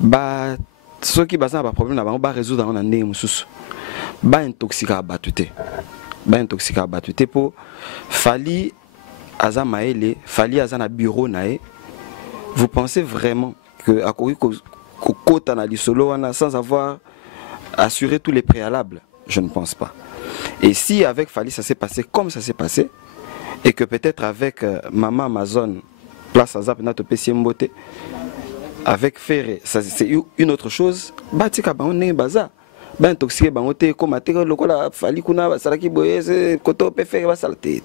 ba ceux qui basent un problème là ba résoudre en année mususu ba intoxica batute pour Fally aza maele Fally aza na bureau nae. Vous pensez vraiment que akoki ko kota na lisolo wana sans avoir assuré tous les préalables? Je ne pense pas. Et si avec Fally ça s'est passé comme ça s'est passé, et que peut-être avec Maman Amazon, place à Zap, notre PC Mbote, avec Ferré, c'est une autre chose, Batika Baone Baza, Ben Toxique Baote, comme à Terre, le Kola, Fally Kuna, Salaki Boye, Koto, Pefé, Basalté.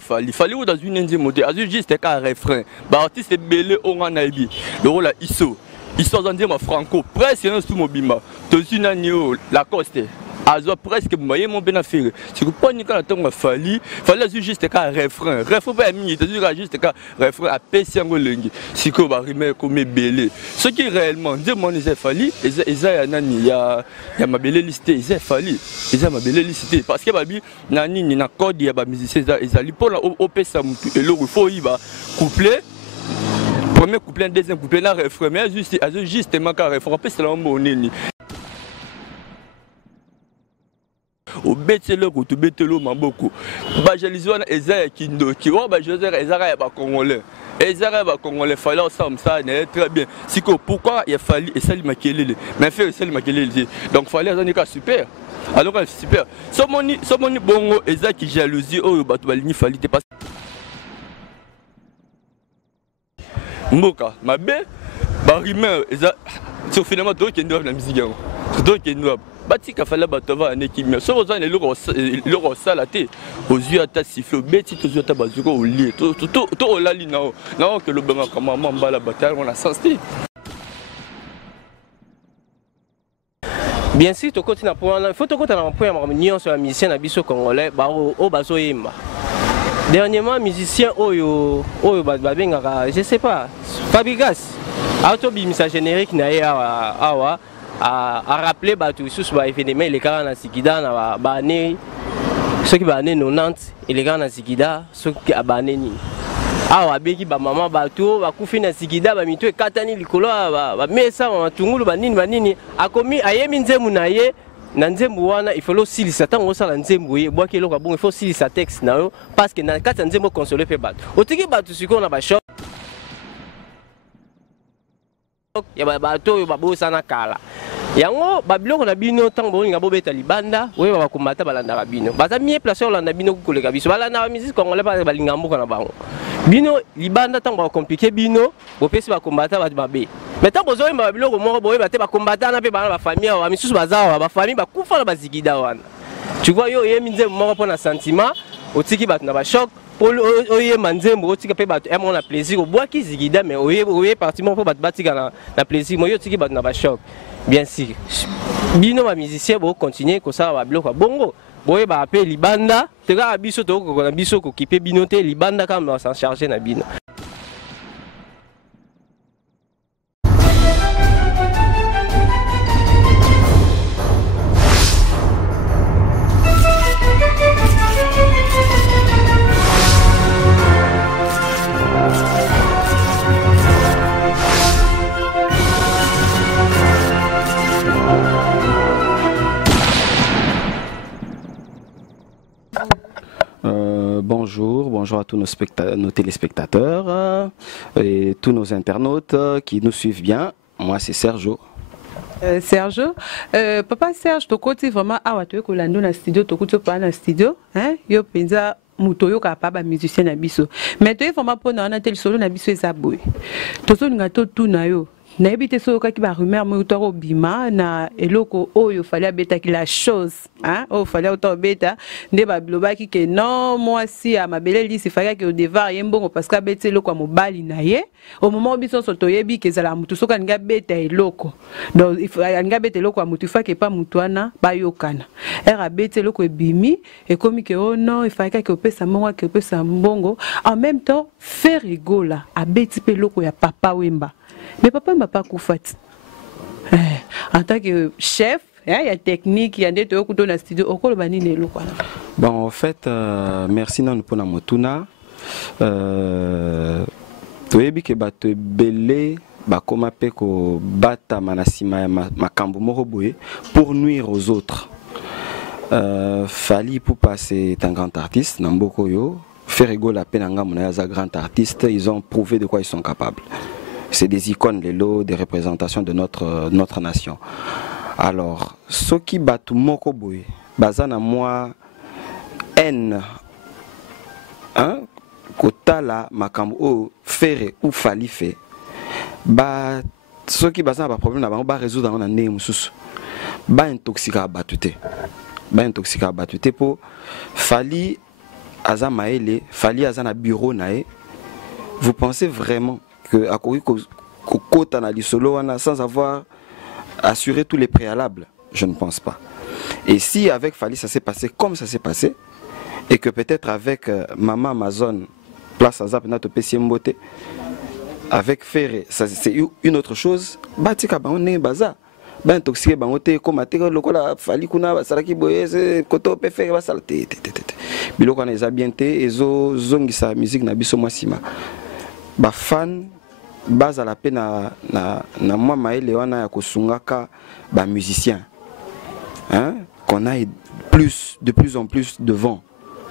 Fally ou dans une indienne mode, juste un refrain, l'artiste est belé au Ranaïbi, le rôle à Isso. Ils sont en franco, presque un sous-mobima. Dans une année, la coste. Azo presque moyen mon bénéfice. Si vous prenez quand on Fally juste un refrain. Refrain pas mis, juste un refrain à PC Angolengi. Si vous va rimer comme belé. Ce qui réellement demande les Fally, ils a nani ya ma belé listée, ils a Fally. Ils a ma belé listée parce que babi nani ni na code ya ba musicien ils a li pour la OP ça mutu et le faut y va couplet. Premier couplet, deuxième couplet, là refrain, mais justement quand refrain, après c'est la monnaie. Au bêtelo, au bêtelo, mamboko. Bajalizouana, Ezaï Kindo, qui va bajazer, Ezaï va congolais. Ezaï va congolais, fallait ensemble, ça n'est très bien. Si pourquoi il a fallu, et ça lui maquillé, mais faire ça lui maquillé. Donc fallait un cas super. Alors super. Somoni bongo, Ezaï qui jalousie, oh, Batualini, fallait pas. Mboka, ma belle, Barimé, c'est finalement toi qui es noir la musique. C'est toi qui es noir. Batika fallait batava en équipe. Mais ce que vous avez le ressalaté aux yeux à ta siffle, bêti aux yeux à ta bazuko au lit. Tout au lali nao. Non, que le bain comme maman bat la bataille, on a senti. Bien sûr, tu continues à prendre. Il faut que tu continues à prendre une réunion sur la musicien à Bisso Congolais, au Bazoïma. Dernièrement, musicien Oyo Babengara, je sais pas, Fabigas, Autobimisa générique Awa a rappelé Batu sous événement les gars dans Sikida na bané ceux qui bané 90 et les gars dans Sikida ceux qui a bané ni Awa beki ba maman Batu ba kufi na Sikida ba mito katani likolo ba mesa ba tungulu banini akomi ayemi nzemu na ye. Na nzembo wana il faut silisa tango sala nzembo ye bwaki eloko bon il faut silisa texte na yo parce que na kati nzembo consoler pe bato otiki bato siko na ba shop ya ba bato yo babosa na kala yango babiloko na bino tango bolinga bobeta libanda oyo ba komata balanda bino baza mie place olanda bino koleka biso balanda ba musique congolais pa balinga mboka na bango bino libanda tango ba compliquer bino bopesi ba komata ba babe. Mais tant que vous avez un biloko moko boye bate ba combattant na pe ba famille wa misusu bazawa ba famille ba kufa na bazigida wana. Tu vois yo yemi nzembo moko pona sentiment otiki bat na ba choc pour oye manzembo otika pe bat on a plaisir obwaki zigida mais oye partiment pour bat batika na plaisir mo yo otiki bat na ba choc. Bien sûr. Bino ba musicien bo continuer ko ça ba biloko bongo. Boye ba pe libanda te ga biso to ko na biso ko kipe bino te libanda kam na s'en charger na bino. Bonjour à tous nos téléspectateurs et tous nos internautes qui nous suivent bien. Moi, c'est Sergio. Sergio, papa Serge, tu côté vraiment à tu es dans le studio, tu côté pas dans le studio, hein? Yo pensa mutoyo capable musicien na biso. Mais tu es vraiment pour na tel solo na biso ezaboué. Tu so ngato tout na yo. Na ebité so ka ki ba rumeur mo utoro bima na eloko oyo fallait beta ki la chose hein o fallait auto beta nde ba biloba ki ke non moi si a mabele li si fallait que au devoir yembongo parce que beta eloko mobali na ye au moment biso so to yebi ke zala mutu so ka nga beta eloko donc il faut nga beta eloko mutu fa ke pas mutuana ba yokana era beta eloko ebimi et comme que oh non il fallait que opesa mongo que opesa mbongo en même temps faire rigola a beti pe eloko ya papa Wemba. Mais papa ne m'a pas coupé. En tant que chef, il y a technique, il y a des trucs dans le studio. Bon, en fait, merci pour la motuna. toyebi ke bato ebele bakoma pe ko bata manasima ya makambo moko boye pour nuire aux autres. Fally Ipupa c'est un grand artiste Namboko yo. Ferrego la Penanga Mounaya grand artiste, ils ont prouvé de quoi ils sont capables. C'est des icônes les lots, des représentations de notre nation. Alors, ce qui batu moko boye, bazana moi haine, hein, kotala makambo o Ferré ou Fally fait, ba ce qui bazana ba problème na ba résoudre dans ndenge mususu, ba intoxika batute, pour Fally Aza Maele, Fally Aza na bureau nae. Vous pensez vraiment que Akori Kokota na lisolo wana sans avoir assuré tous les préalables? Je ne pense pas. Et si avec Fally ça s'est passé comme ça s'est passé, et que peut-être avec Maman Amazon, Place Aza Penato Pessimbote, avec Ferré, c'est une autre chose, Batika Baone Baza. Ben toxique bangote comme atero lokola Fally kuna salaki boyeze koto pe faire basala te biloko na eza bien te ezo zongisa musique na biso mwasima ba fan baza la pe na mwa maele wana ya kosungaka ba musiciens, hein, qu'on aille de plus en plus devant,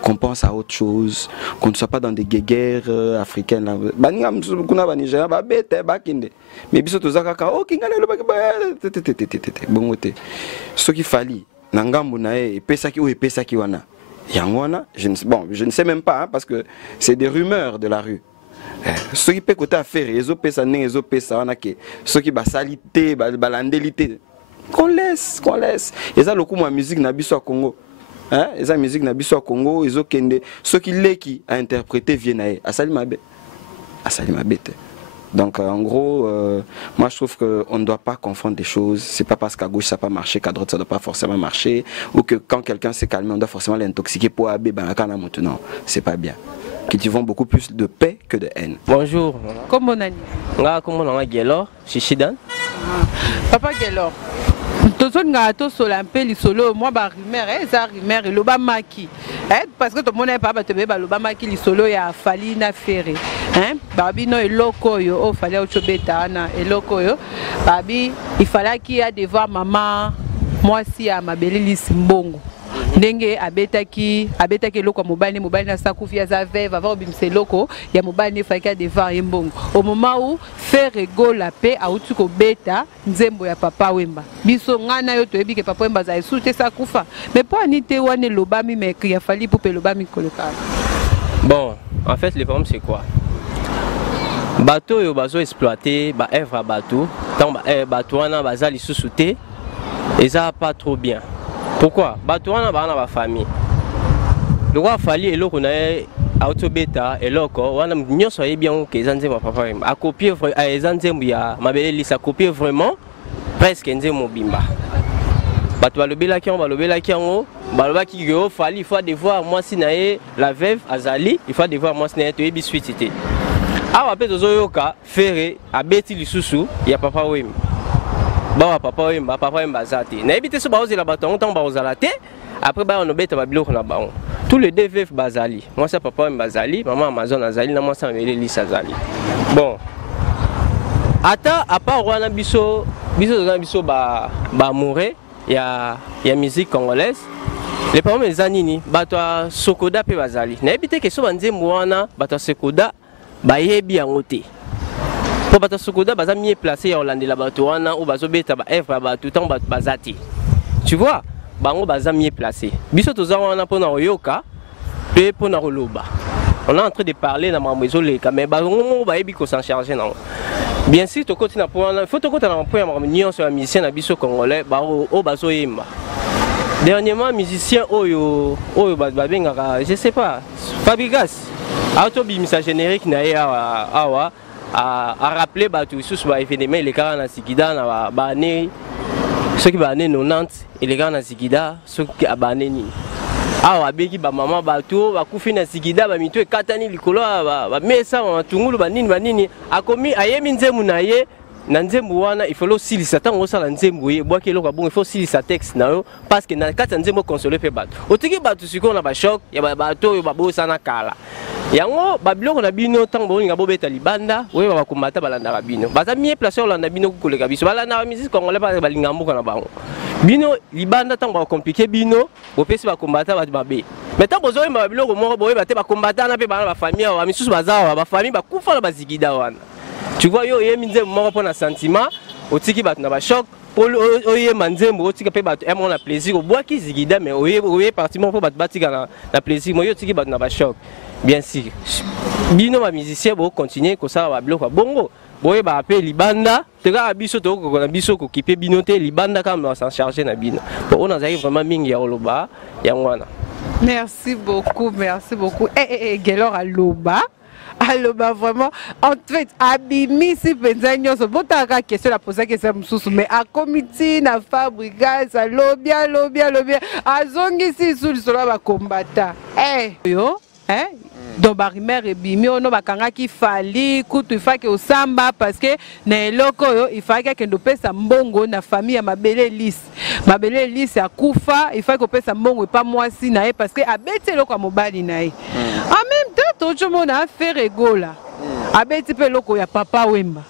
qu'on pense à autre chose, qu'on ne soit pas dans des guerres africaines. Mais biso tozaka oh kingana lo ce qu'il fallait nangambu nae epesaki ou epesaki wana yangwana je ne sais même pas, hein, parce que c'est des rumeurs de la rue. Ce qui peut côté affaire ezo pesa ne ezo pesa wana ke ce qui ba salité balandelité qu'on laisse et ça le coup ma musique na biso Congo. Hein, et ça musique na biso Congo ils ont kende ceux qui leki a interprété viennae asali mabe donc en gros moi je trouve que on ne doit pas confondre des choses. C'est pas parce qu'à gauche ça n'a pas marché qu'à droite ça ne doit pas forcément marcher, ou que quand quelqu'un s'est calmé on doit forcément l'intoxiquer pour abe banakana maintenant, c'est pas bien. Cultivons beaucoup plus de paix que de haine. Bonjour. Comment on a dit? Comment on a Gelor, Chichidan. Papa Gelor. Tozo ngato solampe li solo moi ba rumeur ça rumeur et loba maki parce que tout le monde n'est pas batebe ba loba maki li solo ya Fally na Ferré hein babi no eloko yo o Fally ochobeta na eloko yo babi il fallait qu'il y a devoir maman moi si à mabeli li simbongo ndenge abetaki loko mobali na sakufia za veve avant bimse loko ya mobali faka devoir yembongo au moment où Ferré la paix a utu ko beta nzembo ya papa Wemba biso ngana yo to ebike papa Wemba za esute sakufa mais pas nité wane lobami mais ya Fally pour lobami kolokana. Bon, en fait le problème c'est quoi? Bateau yo bazo exploiter ba œuvre bateau tant bateau wana bazali sous-souté et ça pas trop bien. Pourquoi? Bateau wana ba na ba famille. Le roi Fally eloko na autobeta eloko wana nyoso bien que zanzembo papa a copier zanzembo ya mabele lisa copier vraiment presque nzembo bimba. Bato balobela ki yango balobaki yo Fally il faut devoir moi si na la veuve azali il faut devoir moi si na to yebi suite. Awa pe tozoyoka Ferré abeti lisusu ya papa Wemba. Ba papa Wemba zati. Na ebite so baozela bato ntango baozala te après ba on obeta babiloko na baon. Tous les deux veufs bazali. Moi c'est papa Wemba zali, maman Amazon azali, na moi ça mele lisa zali. Bon. Ata à part wana biso ba mouré ya musique congolaise. Les problèmes zanini bato Sokoda pe bazali. Na ebite ke so banzembo wana bato Sokoda ba yebi yango te. Pour bato Sokoda baza mieux placé ya Hollande la bato wana ou bazo beta ba œuvre ba tout temps bazati. Tu vois, bango baza mieux placé. Biso toza wana pona oyoka pe pona roloba. On est en train de parler dans ma maison les mais bango ba yebi ko s'en charger non. Bien sûr to continue pour il faut to continue na point ma union sur la musicien na biso congolais ba o bazo yemba. Dernièrement musicien oyo babengaka je sais pas Fabrigas auto bimisa générique na awa à rappeler bato sous ba événement les gars na Sikida na ba année ceux qui ba année 90 et les gars na Sikida ceux qui ba année ni awa beki ba maman bato ba kufi na Sikida ba mito ekatani likolo ba mesa ba tungulu ba nini akomi ayemi nzemu na ye na nzembo wana il faut lo silisa tango sala nzembo ye boaki eloko bon il faut silisa texte na yo parce que na kati nzembo consoler pe bato otiki bato siko na ba choc ya bato yo babosa na kala yango babiloko na bino ntango bolinga bobeta libanda oyo bakombata balandaka bino baza mie place olanda bino koleka biso balandaka musique congolais balinga mboka na bango bino libanda ntango bakomplike bino bopesi bakombata bato mabe mais ntango bozoyemba babiloko moko boyeba te bakombatana mpe bana bafamille awa misusu baza awa bafamille bakufa na bazikida wana tu vois yo oyembi nzembo moko mpo na sentiment otiki bato na bachoc oyemba nzembo otika mpe bato emo na plaisir obwaki zikida mais oye parti moko mpo bato batika na plaisir mo yo otiki bato na bachoc bien sûr bino bamusicien bokontinue kosala babiloko ya bongo boyeba mpe libanda tekaka biso tokokoko na biso kokipe bino te libanda kama basan charge na bino po oyo nazalaki vraiment mingi ya koloba yango wana. Merci beaucoup. Gelor aloba. Aloba vraiment. En fait, abimi si penzanyo so botaka question la poser question mususu mais a comité na fabrica ça lobia. Azongi si sous solo ba combattant. Yo, donc barimer ebimi ono bakanga ki fali kutu ifake osamba parce que na eloko yo ifake kendo pesa mbongo na famille ya mabele lisi akufa ifake opesa mbongo epa mwasi na ye parce que abeti eloko ya mobali na ye en même temps tochomona affaire egola abeti pe eloko ya papa wemba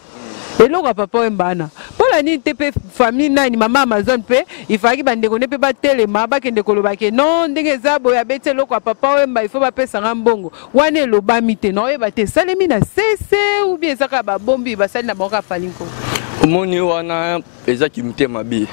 eloko ya papa wemba ana pola nini te pe famille nani mama Amazon pe ifaki bandeko ne pe batelema bakende kolobake non ndenge eza boya beti eloko ya papa wemba il faut bapesanga mbongo wana elobami te na oyeba te esalemi na sese ou bien ezaka babombi basali na bango afali nko omoni wana ezaki motema be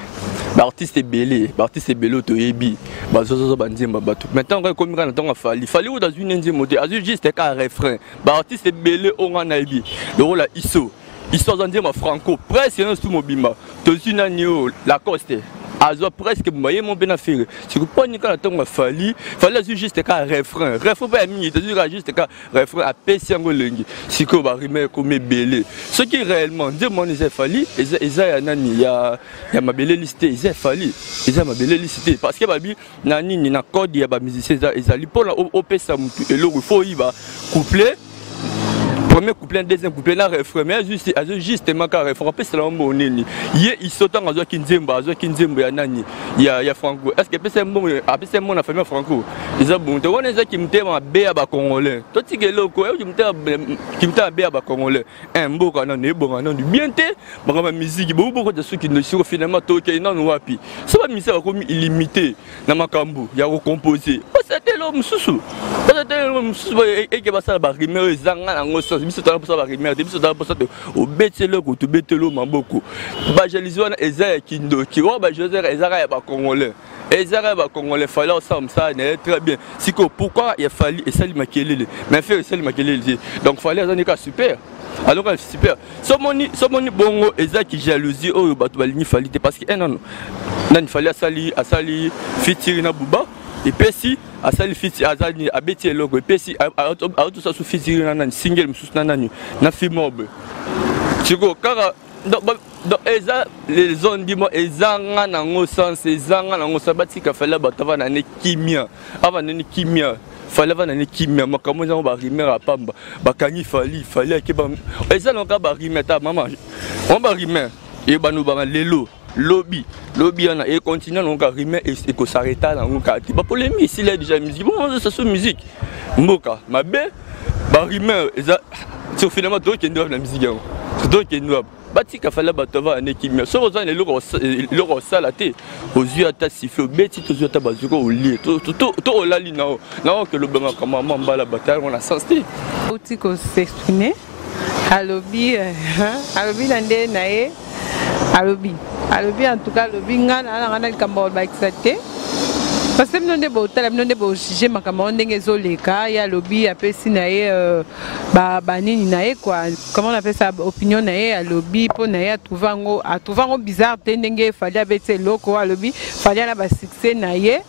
baartiste ebele toyebi bazozozo banzemba bato maintenant nga ekomi kaka na ntango afali oyo dazwi ne nzembo te azwi juste ka refrain baartiste ebele oyo nga nayebi lokola iso aza nzemba franco presque yana su mobimba tozwi nani oyo lacoste azwa presque moye mo mpe na fere sikoponi kaka na ntango afali azwi juste ka refrain mpe ya mingi tozwi kaka juste ka refrain apesi yango elengi sikoyo barime ekomi ebele soki réellement nzembo wana eza efali eza ya nani ya mabele lisi te eza ya mabele lisi te parce que babi na nini na code ya bamusicien ezali mpona opesa motu eloko ifo oyiba couplet premier couplet, deuxième couplet, la refrain, mais justement quand refrain, après c'est la même bonne. Hier il saute en azwa kinzemba ya nani, ya Franco. Est-ce que c'est bon, après c'est mon famille Franco. Ils ont bon. On est qui me t'aime bé à congolais. Toi tu es loco, qui me t'aime bé à congolais. Un beau canon, du bien té, ma musique, beaucoup de ceux qui ne sont finalement toqués non wapi. Ça va musique comme illimité. Na makambu, ya recomposer. C'était l'homme sous. C'était l'homme sous et qui va ça ba rimer zanga na ngoso. Biso tala posa ba rimer, biso tala posa to obetelo ko to betelo mamboko. Ba jalizwana eza kindo, ki wa ba Joseph ezara ya ba congolais. Ezara ba congolais fallait ensemble ça très bien. Siko pourquoi il fallait et ça makelele. Mais faire ça makelele. Donc fallait azani ka super. Alors super. Somoni bongo eza ki jalousie oyo bato balingi fallait parce que non. Nan fallait asali fitiri na buba. Et puis si asali fiti azani abeti eloko et puis si auto ça sous fiti na single mususu na fimobe tiko kaka donc eza les zones dis moi ezanga nango sens ezanga nango sabatika fala batava na kimia ava na kimia fala va na kimia makamo za ba rimera pamba bakangi fali akeba eza lonka ba rimeta mama on ba rimer et banu ba lelo lobby yana et continue donc à rimer et que s'arrête là donc pas polémique ici là déjà musique bon ça c'est musique mboka mabe ba rimer c'est finalement toi qui doit la musique c'est toi qui doit batika fala batava na kimia so ozana loko salate aux yeux ta siffle beti to yeux ta bazuko au lit to olali nao que le banga comme maman bala bataille on a senti otiko s'exprimer alobi nande nae alobi en tout cas alobi ngana likambo ba exalté parce que nous ne pouvons juger makambo ndenge zoleka ya alobi apesi na ye ba nini na ye quoi comment on appelle ça opinion na ye alobi po na ye a trouvango bizarre te ndenge fallait abete loko alobi fallait na ba succès na ye